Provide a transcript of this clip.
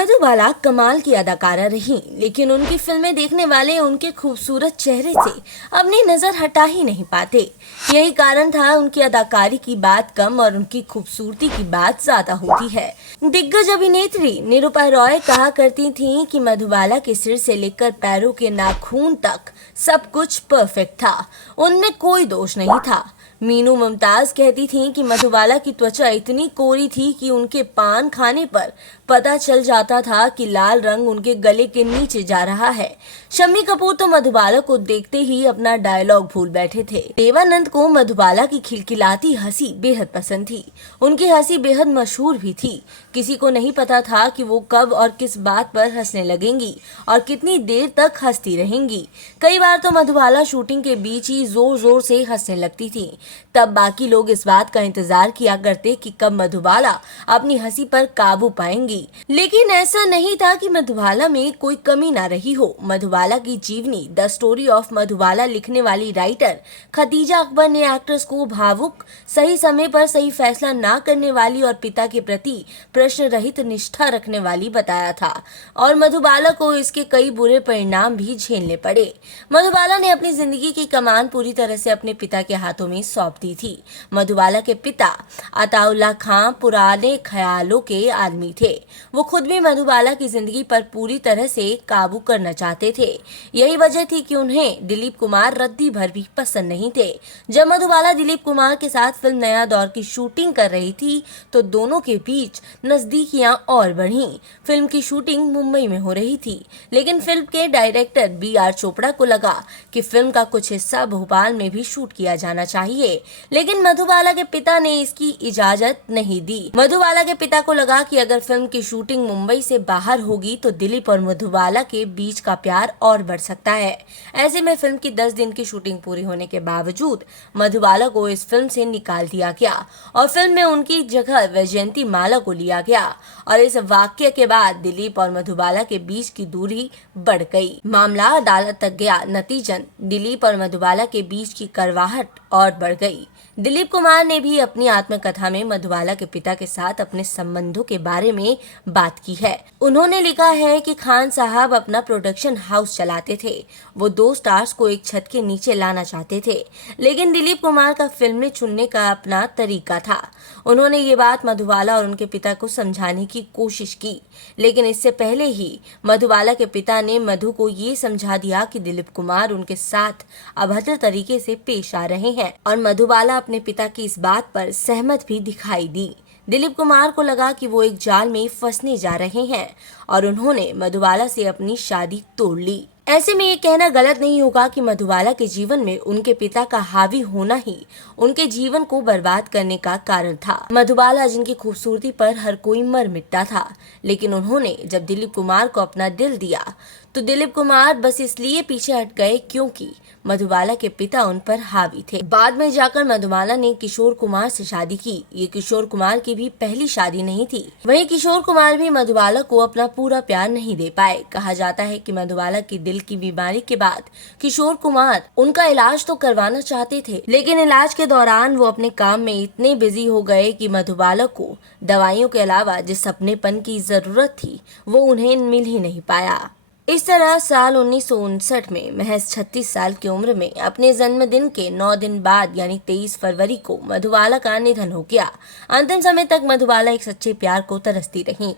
मधुबाला कमाल की अदाकारा रहीं, लेकिन उनकी फिल्में देखने वाले उनके खूबसूरत चेहरे से अपनी नजर हटा ही नहीं पाते। यही कारण था उनकी अदाकारी की बात कम और उनकी खूबसूरती की बात ज्यादा होती है। दिग्गज अभिनेत्री निरूपा रॉय कहा करती थीं कि मधुबाला के सिर से लेकर पैरों के नाखून तक सब कुछ परफेक्ट था, उनमें कोई दोष नहीं था। मीनू मुमताज कहती थीं कि मधुबाला की त्वचा इतनी कोरी थी कि उनके पान खाने पर पता चल जाता था कि लाल रंग उनके गले के नीचे जा रहा है। शम्मी कपूर तो मधुबाला को देखते ही अपना डायलॉग भूल बैठे थे। देवानंद को मधुबाला की खिलखिलाती हंसी बेहद पसंद थी। उनकी हंसी बेहद मशहूर भी थी। किसी को नहीं पता था कि वो कब और किस बात पर हंसने लगेंगी और कितनी देर तक हंसती रहेंगी। कई बार तो मधुबाला शूटिंग के बीच ही जोर जोर से हंसने लगती थी। तब बाकी लोग इस बात का इंतजार किया करते कि कब मधुबाला अपनी हंसी पर काबू पाएंगी, लेकिन ऐसा नहीं था कि मधुबाला में कोई कमी ना रही हो। मधुबाला की जीवनी द स्टोरी ऑफ मधुबाला लिखने वाली राइटर खदीजा अकबर ने एक्ट्रेस को भावुक, सही समय पर सही फैसला ना करने वाली और पिता के प्रति प्रश्न रहित निष्ठा रखने वाली बताया था, और मधुबाला को इसके कई बुरे परिणाम भी झेलने पड़े। मधुबाला ने अपनी जिंदगी की कमान पूरी तरह से अपने पिता के हाथों में सौंप दी थी। मधुबाला के पिता अताउल्लाह खां पुराने ख्यालों के आदमी थे। वो खुद भी मधुबाला की जिंदगी पर पूरी तरह से काबू करना चाहते थे। यही वजह थी कि उन्हें दिलीप कुमार रद्दी भर भी पसंद नहीं थे। जब मधुबाला दिलीप कुमार के साथ फिल्म नया दौर की शूटिंग कर रही थी तो दोनों के बीच नजदीकियां और बढ़ी। फिल्म की शूटिंग मुंबई में हो रही थी, लेकिन फिल्म के डायरेक्टर BR चोपड़ा को लगा कि फिल्म का कुछ हिस्सा भोपाल में भी शूट किया जाना चाहिए, लेकिन मधुबाला के पिता ने इसकी इजाजत नहीं दी। मधुबाला के पिता को लगा कि अगर फिल्म की शूटिंग मुंबई से बाहर होगी तो दिलीप और मधुबाला के बीच का प्यार और बढ़ सकता है। ऐसे में फिल्म की 10 दिन की शूटिंग पूरी होने के बावजूद मधुबाला को इस फिल्म से निकाल दिया गया और फिल्म में उनकी जगह वैजयंती माला को लिया गया, और इस वाक्य के बाद दिलीप और मधुबाला के बीच की दूरी बढ़ गई। मामला अदालत तक गया। नतीजन दिलीप और मधुबाला के बीच की कड़वाहट और बढ़ गई। दिलीप कुमार ने भी अपनी आत्मकथा में मधुबाला के पिता के साथ अपने संबंधों के बारे में बात की है। उन्होंने लिखा है कि खान साहब अपना प्रोडक्शन हाउस चलाते थे। वो 2 स्टार्स को एक छत के नीचे लाना चाहते थे, लेकिन दिलीप कुमार का फिल्में चुनने का अपना तरीका था। उन्होंने ये बात मधुबाला और उनके पिता को समझाने की कोशिश की, लेकिन इससे पहले ही मधुबाला के पिता ने मधु को ये समझा दिया कि दिलीप कुमार उनके साथ अभद्र तरीके से पेश आ रहे हैं, और मधुबाला अपने पिता की इस बात पर सहमत भी दिखाई दी। दिलीप कुमार को लगा कि वो एक जाल में फंसने जा रहे हैं और उन्होंने मधुबाला से अपनी शादी तोड़ ली। ऐसे में ये कहना गलत नहीं होगा कि मधुबाला के जीवन में उनके पिता का हावी होना ही उनके जीवन को बर्बाद करने का कारण था। मधुबाला जिनकी खूबसूरती पर हर कोई मर मिटता था, लेकिन उन्होंने जब दिलीप कुमार को अपना दिल दिया तो दिलीप कुमार बस इसलिए पीछे हट गए क्योंकि मधुबाला के पिता उन पर हावी थे। बाद में जाकर मधुबाला ने किशोर कुमार से शादी की। ये किशोर कुमार की भी पहली शादी नहीं थी। वहीं किशोर कुमार भी मधुबाला को अपना पूरा प्यार नहीं दे पाए। कहा जाता है कि मधुबाला की दिल की बीमारी के बाद किशोर कुमार उनका इलाज तो करवाना चाहते थे, लेकिन इलाज के दौरान वो अपने काम में इतने बिजी हो गए कि मधुबाला को दवाइयों के अलावा जिस अपनेपन की जरूरत थी वो उन्हें मिल ही नहीं पाया। इस तरह साल 1959 में महज 36 साल की उम्र में अपने जन्मदिन के 9 दिन बाद यानी 23 फरवरी को मधुबाला का निधन हो गया। अंतिम समय तक मधुबाला एक सच्चे प्यार को तरसती रहीं।